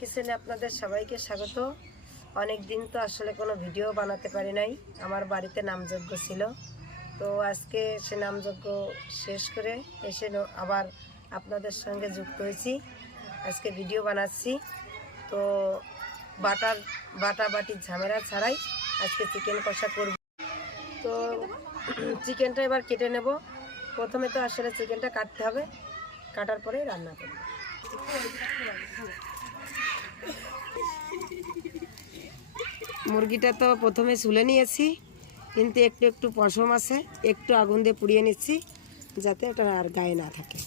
কিচেনে আপনাদের সবাইকে স্বাগত। অনেক দিন তো আসলে কোনো ভিডিও বানাতে পারি নাই, আমার বাড়িতে নামযজ্ঞ ছিল। তো আজকে সে নামযজ্ঞ শেষ করে এসে আবার আপনাদের সঙ্গে যুক্ত হয়েছি। আজকে ভিডিও বানাচ্ছি। তো বাটাবাটির ঝামেলা ছাড়াই আজকে চিকেন কষা করব। তো চিকেনটা এবার কেটে নেব। প্রথমে তো আসলে চিকেনটা কাটতে হবে, কাটার পরেই রান্না করব। মুরগিটা তো প্রথমে ছুলে নিয়েছি, কিন্তু একটু একটু পশম আছে, একটু আগুন দিয়ে পুড়িয়ে নিচ্ছি যাতে এটা আর গায়ে না থাকে।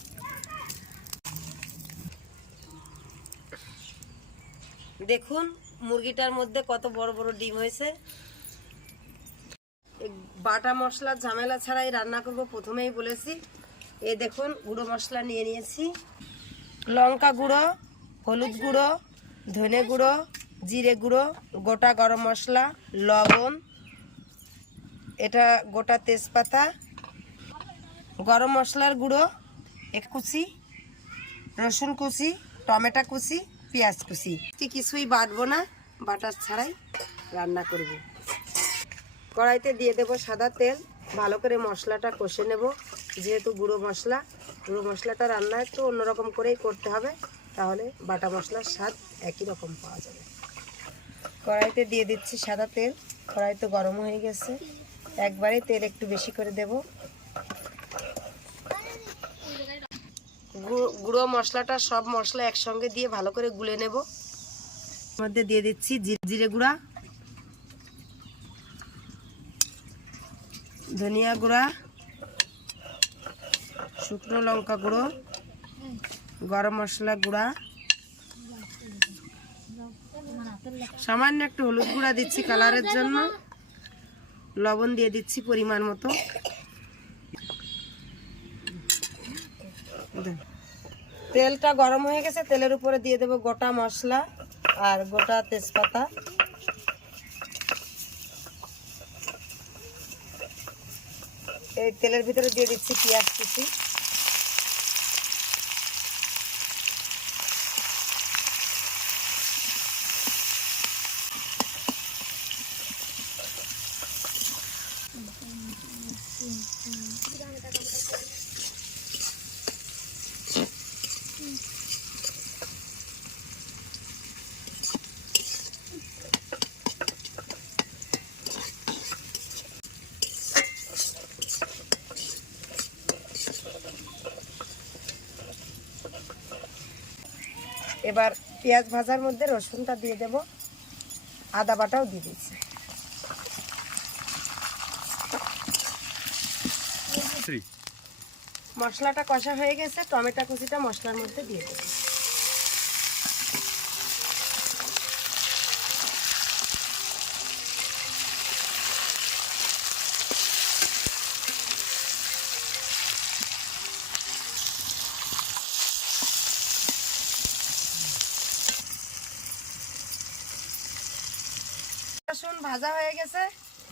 দেখুন মুরগিটার মধ্যে কত বড় বড় ডিম হয়েছে। বাটা মশলার ঝামেলা ছাড়াই রান্না করব, প্রথমেই বলেছি। এই দেখুন গুঁড়ো মশলা নিয়ে নিয়েছি, লঙ্কা গুঁড়ো, হলুদ গুঁড়ো, ধনে গুঁড়ো, জিরে গুঁড়ো, গোটা গরম মশলা, লবণ, এটা গোটা তেজপাতা, গরম মশলার গুঁড়ো, এক কুচি রসুন কুচি, টমেটো কুচি, পেঁয়াজ কুচি। কিছুই বাটবো না, বাটার ছাড়াই রান্না করব। কড়াইতে দিয়ে দেব সাদা তেল, ভালো করে মশলাটা কষে নেব। যেহেতু গুঁড়ো মশলাটা রান্না একটু অন্যরকম করেই করতে হবে, তাহলে বাটা মশলার স্বাদ একই রকম পাওয়া যাবে। কড়াইতে দিয়ে দিচ্ছি সাদা তেল, কড়াই তো গরম হয়ে গেছে, একবারে তেল একটু বেশি করে দেব। গুঁড়ো মশলাটা সব মশলা একসঙ্গে দিয়ে ভালো করে গুলে নেব। মধ্যে দিয়ে দিচ্ছি জিরে গুঁড়া, ধনিয়া গুঁড়া, শুকনো লঙ্কা গুঁড়ো, গরম মশলা গুঁড়া, সামান্য একটু হলুদ গুঁড়া দিচ্ছি কালারের জন্য, লবণ দিয়ে দিচ্ছি পরিমাণ মতো। তেলটা গরম হয়ে গেছে, তেলের উপরে দিয়ে দেব গোটা মশলা আর গোটা তেজপাতা। এই তেলের ভিতরে দিয়ে দিচ্ছি পেঁয়াজ কুচি, এবার পেঁয়াজ ভাজার মধ্যে রসুনটা দিয়ে দেব, আদা বাটাও দিয়ে দিচ্ছি। মশলাটা কষা হয়ে গেছে, টমেটো কুচিটা মশলার মধ্যে দিয়ে দেব। রসুন ভাজা হয়ে গেছে,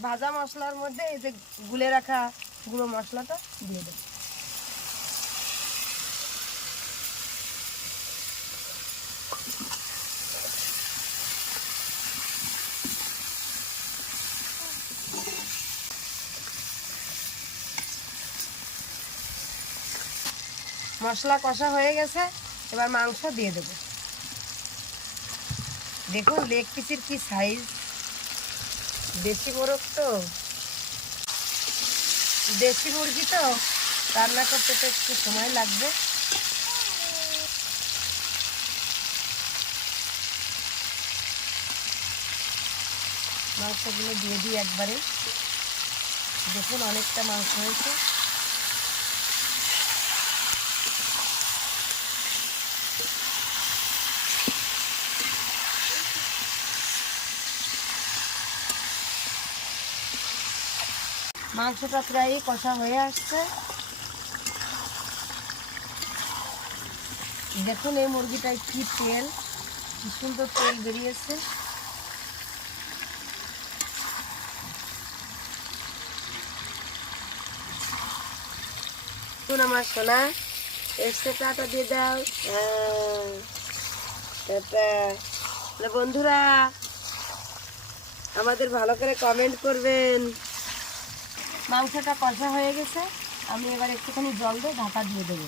ভাজা মশলার মধ্যে এই যে গুলে রাখা গুঁড়ো মশলাটা দিয়ে দেব। মশলা কষা হয়ে গেছে, এবার মাংস দিয়ে দেব। দেখুন লেগ পিসের কি সাইজ, দেশি মোরগ তো, দেশি মুরগি তো, রান্না করতে তো একটু সময় লাগবে। মাংসগুলো দিয়ে দিই একবারে। দেখুন অনেকটা মাংস হয়েছে। মাংসটা প্রায় কষা হয়ে আসছে। দেখুন এই মুরগিটায় কি তেল, কি সুন্দর তেল বেরিয়েছে। আমার সোনা এক্সট্রা কাটা দিয়ে দাও। তাহলে বন্ধুরা আমাদের ভালো করে কমেন্ট করবেন। মাংসটা কষা হয়ে গেছে, আমি এবার একটুখানি জল দিয়ে ঢাকা দিয়ে দেবো।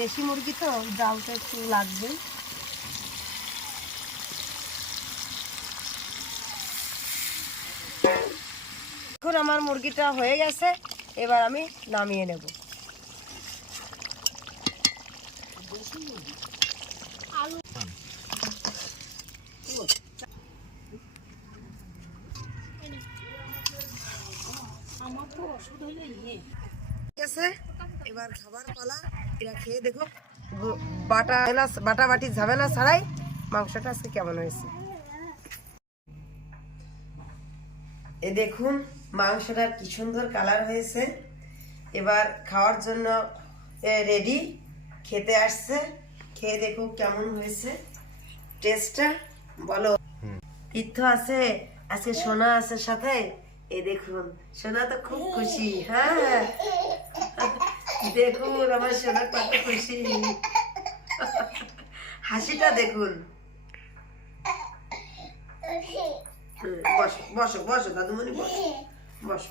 দেশি মুরগি তো জালটা একটু লাগবে। এখন আমার মুরগিটা হয়ে গেছে, এবার আমি নামিয়ে নেব। এবার খাবার পালা, এরা খেয়ে দেখো বাটা বাটি ঝামেলা ছাড়াই মাংসটা আজকে কেমন হয়েছে। এ দেখুন মাংসটার কি সুন্দর কালার হয়েছে। এবার খাওয়ার জন্য রেডি, খেতে আসছে। খেয়ে দেখো কেমন হয়েছে টেস্টটা, বলো। তীর্থ আছে আজকে, সোনা আছে সাথে। এ দেখুন সোনা তো খুব খুশি। হ্যাঁ দেখুন আমার সোনা কত খুশি, হাসিটা দেখুন। বসো বসো বসো দাদুমণি, বসো বসো।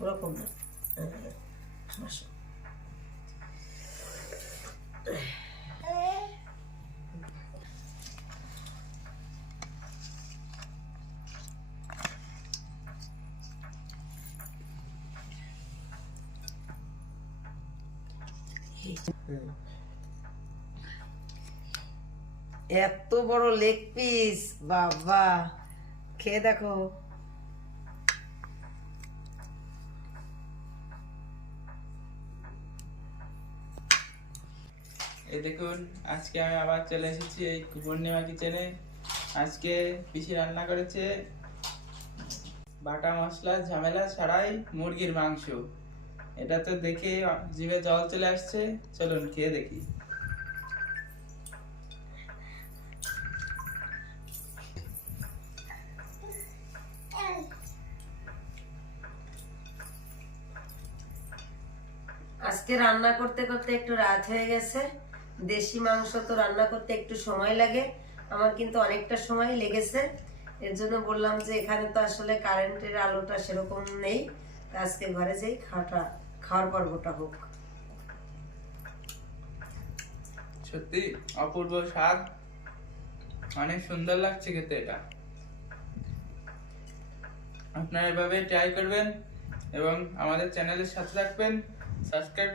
ওরকম না, বসো। এত বড় লেগ পিস, বাবা খেয়ে দেখো। এই দেখুন আজকে আমি আবার চলে এসেছি এই পূর্ণিমা কিচেনে। আজকে পিসি রান্না করেছে বাটা মশলা ঝামেলা ছাড়াই মুরগির মাংস। এটা তো দেখে জিভে জল চলে আসছে, চলুন খেয়ে দেখি। আজকে রান্না করতে করতে একটু রাত হয়ে গেছে। দেশি মাংস তো রান্না করতে একটু সময় লাগে, আমার কিন্তু অনেকটা সময় লেগেছে। এর জন্য বললাম যে এখানে তো আসলে কারেন্টের আলোটা সেরকম নেই, আজকে ঘরে যেই খাওয়ার পর্বটা হোক। সত্যি অপূর্ব স্বাদ, অনেক সুন্দর লাগছে খেতে। এটা আপনারা এভাবে ট্রাই করবেন এবং আমাদের চ্যানেলের সাথে থাকবেন। সাবস্ক্রাইব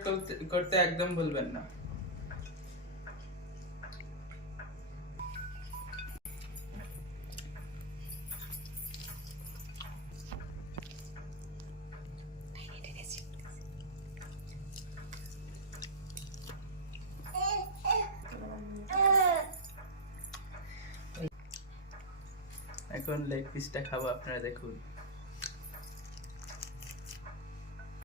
করতে একদম ভুলবেন না। এখন লেগ পিসটা খাবো, আপনারা দেখুন।